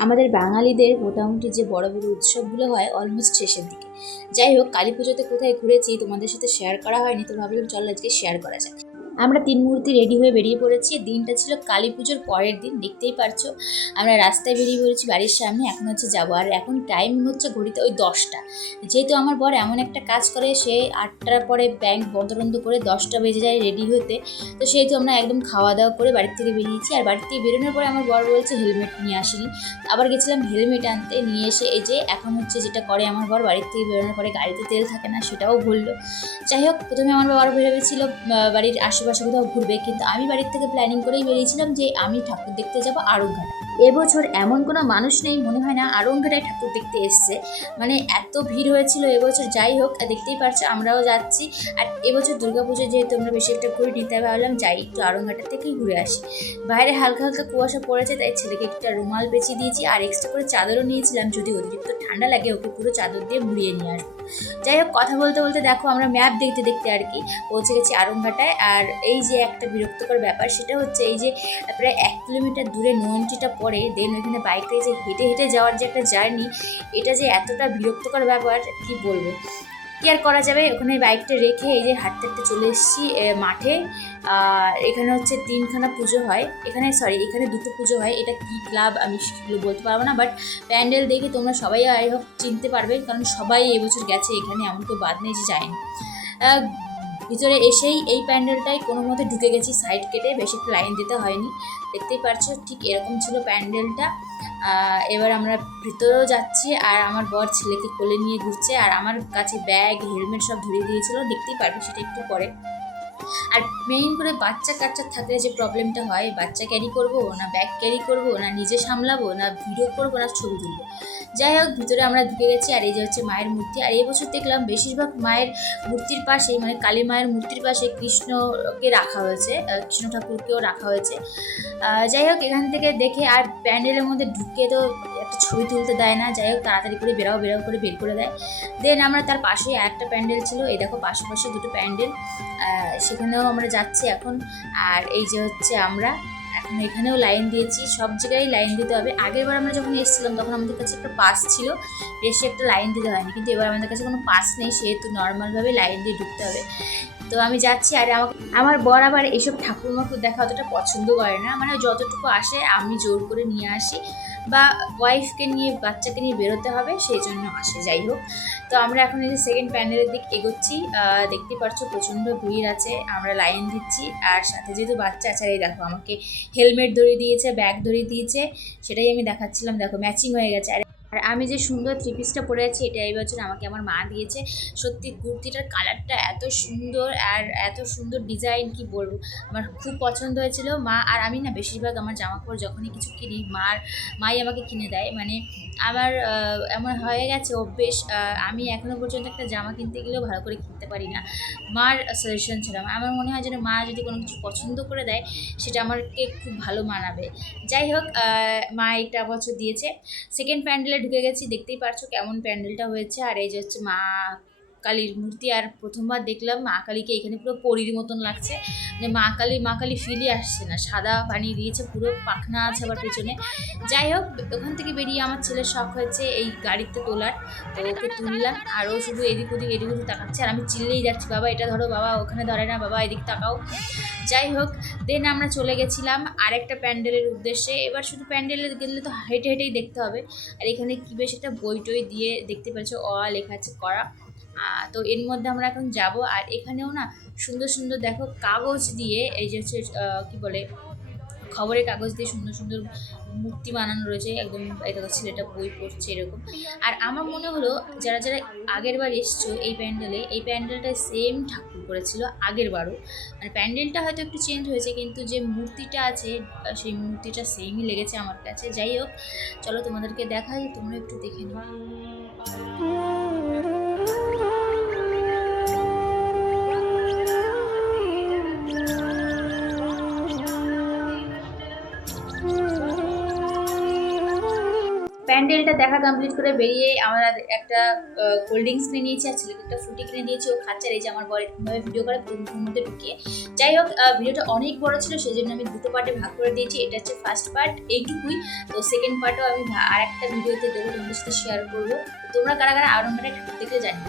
আমাদের বাঙালিদের মোটামুটি যে বড় বড় উৎসবগুলো হয় অলমোস্ট শেষের দিকে। যাই হোক, কালী পুজোতে কোথায় ঘুরেছি তোমাদের সাথে শেয়ার করা হয়নি, তো ভাবলাম চল আজকে শেয়ার করা যাক। আমরা তিন মুহূর্তে রেডি হয়ে বেরিয়ে পড়েছি। দিনটা ছিল কালী পুজোর পরের দিন, দেখতেই পারছ। আমরা রাস্তায় বেরিয়ে পড়েছি বাড়ির সামনে, এখন হচ্ছে যাব। আর এখন টাইম হচ্ছে ঘড়িতে ওই দশটা। যেহেতু আমার বর এমন একটা কাজ করে, সে আটটার পরে ব্যাংক বন্ধ বন্ধ করে দশটা বেজে যায় রেডি হতে। তো সেহেতু আমরা একদম খাওয়া দাওয়া করে বাড়ির থেকে বেরিয়েছি। আর বাড়ি থেকে বেরোনোর পরে আমার বর বলছে হেলমেট নিয়ে আসিনি। আবার গেছিলাম হেলমেট আনতে, নিয়ে এসে এই যে এখন হচ্ছে যেটা করে আমার বর, বাড়ির থেকে বেরোনোর পরে গাড়িতে তেল থাকে না, সেটাও বলল যাই হোক, প্রথমে আমার বাবার ভেবেছিল বাড়ির আশেপাশে কোথাও ঘুরবে। কিন্তু আমি বাড়ির থেকে প্ল্যানিং করেই বেরিয়েছিলাম যে আমি ঠাকুর দেখতে যাব আরঙ্ঘাটা এবছর এমন কোনো মানুষ নেই, মনে হয় না আরঙ্ঘাটায় ঠাকুর দেখতে এসছে। মানে এত ভিড় হয়েছিল এবছর, যাই হোক দেখতেই পারছ, আমরাও যাচ্ছি। আর এবছর দুর্গাপুজো যেহেতু আমরা বেশি একটা ঘুরে নিতে ভাবলাম যাই, একটু আরঙ্ঘাটা থেকেই ঘুরে আসি। বাইরে হালকা হালকা কুয়াশা পড়েছে, তাই ছেলেকে একটা রুমাল পেঁচিয়ে দিয়েছি, আর এক্সট্রা করে চাদরও নিয়েছিলাম, যদি অতিরিক্ত ঠান্ডা লাগে, ওকে পুরো চাদর দিয়ে মুড়িয়ে নিয়ে আসব। যাই হোক, কথা বলতে বলতে দেখো, আমরা ম্যাপ দেখতে দেখতে আর কি পৌঁছে গেছি আরঙ্ঘাটায় আর এই যে একটা বিরক্তকর ব্যাপার, সেটা হচ্ছে এই যে প্রায় এক কিলোমিটার দূরে নয়নটিটা পড়ে দেন ওইখানে বাইকে যে হেঁটে হেঁটে যাওয়ার যে একটা জার্নি এটা যে এতটা বিরক্তকর ব্যাপার, কি বলব? কি আর করা যাবে? ওখানে বাইকটা রেখে এই যে হাঁটতে হাঁটতে চলে এসেছি মাঠে। এখানে হচ্ছে তিনখানা পুজো হয়। এখানে সরি এখানে দুটো পুজো হয়। এটা কি ক্লাব আমি সেগুলো বলতে পারব না বাট প্যান্ডেল দেখে তোমরা সবাই আই হোপ চিনতে পারবে, কারণ সবাই এবছর গেছে এখানে, এমন কেউ বাদ নেই যে যায়নি। ভিতরে এসেই এই প্যান্ডেলটাই কোনো মতে ঢুকে গেছি সাইড কেটে বেশি একটা লাইন দিতে হয়নি। দেখতেই পারছ, ঠিক এরকম ছিল প্যান্ডেলটা। এবার আমরা ভিতরেও যাচ্ছি আর আমার বর ছেলেকে কোলে নিয়ে ঘুরছে আর আমার কাছে ব্যাগ হেলমেট সব ধরিয়ে দিয়েছিল। দেখতেই পারবে সেটা একটু পরে। আর মেইন করে বাচ্চা কাচ্চা থাকলে যে প্রবলেমটা হয়, বাচ্চা ক্যারি করব না ব্যাগ ক্যারি করব না নিজে সামলাবো না ভিডিও করব না ছবি তুলবো। যাই হোক, ভিতরে আমরা ঢুকে গেছি, আর এই যে হচ্ছে মায়ের মূর্তি। আর এবছর দেখলাম বেশিরভাগ মায়ের মূর্তির পাশেই মানে কালী মায়ের মূর্তির পাশে কৃষ্ণকে রাখা হয়েছে কৃষ্ণ ঠাকুরকেও রাখা হয়েছে। যাই হোক, এখান থেকে দেখে আর প্যান্ডেলের মধ্যে ঢুকে তো একটা ছবি তুলতে দেয় না। যাই হোক, তাড়াতাড়ি করে বেরাও বেরাও করে বের করে দেয়। দেন আমরা তার পাশেই একটা প্যান্ডেল ছিল, এই দেখো পাশে পাশে দুটো প্যান্ডেল। সেখানেও আমরা যাচ্ছি এখন। আর এই যে হচ্ছে আমরা এখানেও লাইন দিয়েছি, সব জায়গায় লাইন দিতে হবে। আগের বার আমরা যখন এসেছিলাম, তখন আমাদের কাছে একটা পাস ছিল বেশি একটা লাইন দিতে হয়নি। কিন্তু এবার আমাদের কাছে কোনো পাস নেই, সেহেতু নর্মালভাবে লাইন দিয়ে ঢুকতে হবে। তো আমি যাচ্ছি, আর আমাকে আমার বর আবার এইসব ঠাকুর মাকুর দেখা অতটা পছন্দ করে না। মানে যতটুকু আসে, আমি জোর করে নিয়ে আসি। বা ওয়াইফকে নিয়ে, বাচ্চাকে নিয়ে বেরোতে হবে, সেই জন্য আসে। যাই হোক, তো আমরা এখন এই যে সেকেন্ড প্যান্ডেলের দিক এগোচ্ছি। দেখতে পাচ্ছ প্রচণ্ড ভিড় আছে, আমরা লাইন দিচ্ছি। আর সাথে যেহেতু বাচ্চা আছে এই দেখো আমাকে হেলমেট ধরিয়ে দিয়েছে ব্যাগ ধরিয়ে দিয়েছে, সেটাই আমি দেখাচ্ছিলাম। দেখো ম্যাচিং হয়ে গেছে। আর আর আমি যে সুন্দর থ্রি পিসটা পরে আছি, এটা এই বছর আমাকে আমার মা দিয়েছে। সত্যি কুর্তিটার কালারটা এত সুন্দর আর এত সুন্দর ডিজাইন কি বলব? আমার খুব পছন্দ হয়েছিল। মা আর আমি না বেশিরভাগ আমার জামা কাপড় যখনই কিছু কিনি, মার, মাই আমাকে কিনে দেয়। মানে আমার এমন হয়ে গেছে অভ্যেস আমি এখনও পর্যন্ত একটা জামা কিনতে গেলেও ভালো করে কিনতে পারি না। মার সাজেশন ছিল। আমার মনে হয় যেন মা যদি কোনো কিছু পছন্দ করে দেয়, সেটা আমাকে খুব ভালো মানাবে। যাই হোক মা এটা বছর দিয়েছে। সেকেন্ড প্যান্ডেলে ঢুকে গেছি দেখতেই পারছ কেমন প্যান্ডেলটা হয়েছে। আর এই যে হচ্ছে মা কালীর মূর্তি আর প্রথমবার দেখলাম মা কালীকে এখানে পুরো পরীর মতন লাগছে। মানে মা কালী মা কালী ফিলই আসছে না। সাদা পানি দিয়েছে, পুরো পাখনা আছে আবার পেছনে। যাই হোক, ওখান থেকে বেরিয়ে আমার ছেলের শখ হয়েছে এই গাড়িতে তোলার। তো ওকে তুললাম, আর ও শুধু এদিক ওদিক এদিক ওদিক তাকাচ্ছে। আর আমি চিল্লেই যাচ্ছি, বাবা, এটা ধরো, বাবা, ওখানে ধরে না, বাবা, এদিক তাকাও। যাই হোক দেন আমরা চলে গেছিলাম আরেকটা প্যান্ডেলের উদ্দেশ্যে। এবার শুধু প্যান্ডেলে গেলে তো হেঁটে হেঁটেই দেখতে হবে। আর এখানে কি বেশ একটা বই টই দিয়ে দেখতে পাচ্ছ অ লেখা আছে, করা। তো এর মধ্যে আমরা এখন যাব। আর এখানেও না সুন্দর সুন্দর দেখো কাগজ দিয়ে এই যে হচ্ছে কি বলে, খবরের কাগজ দিয়ে সুন্দর সুন্দর মূর্তি বানানো রয়েছে। একদম ছেলেটা বই পড়ছে এরকম। আর আমার মনে হলো যারা যারা আগের বার এসছো এই প্যান্ডেলে, এই প্যান্ডেলটা সেম ঠাকুর করেছিল আগের বারও। মানে প্যান্ডেলটা হয়তো একটু চেঞ্জ হয়েছে, কিন্তু যে মূর্তিটা আছে সেই মূর্তিটা সেমই লেগেছে আমার কাছে। যাই হোক, চলো তোমাদেরকে দেখাই, তোমরা একটু দেখে নাও। প্যান্ডেলটা দেখা কমপ্লিট করে বেরিয়ে আমরা একটা কোল্ড ড্রিঙ্কস কিনে নিয়েছি আর ছেলেকে একটা ফ্রুটি কিনে দিয়েছি ও খাচ্ছার এই যে আমার বরের এরকমভাবে ভিডিও করে পুরোর মধ্যে ঢুকিয়ে। যাই হোক ভিডিওটা অনেক বড় ছিল সেই জন্য আমি দুটো পার্টে ভাগ করে দিয়েছি। এটা হচ্ছে ফার্স্ট পার্ট এইটুকুই। তো সেকেন্ড পার্টও আমি আর একটা ভিডিওতে দেবো, তোমাদের সাথে শেয়ার করব। তোমরা কারা কারা আরম্ভটা দেখলে জানি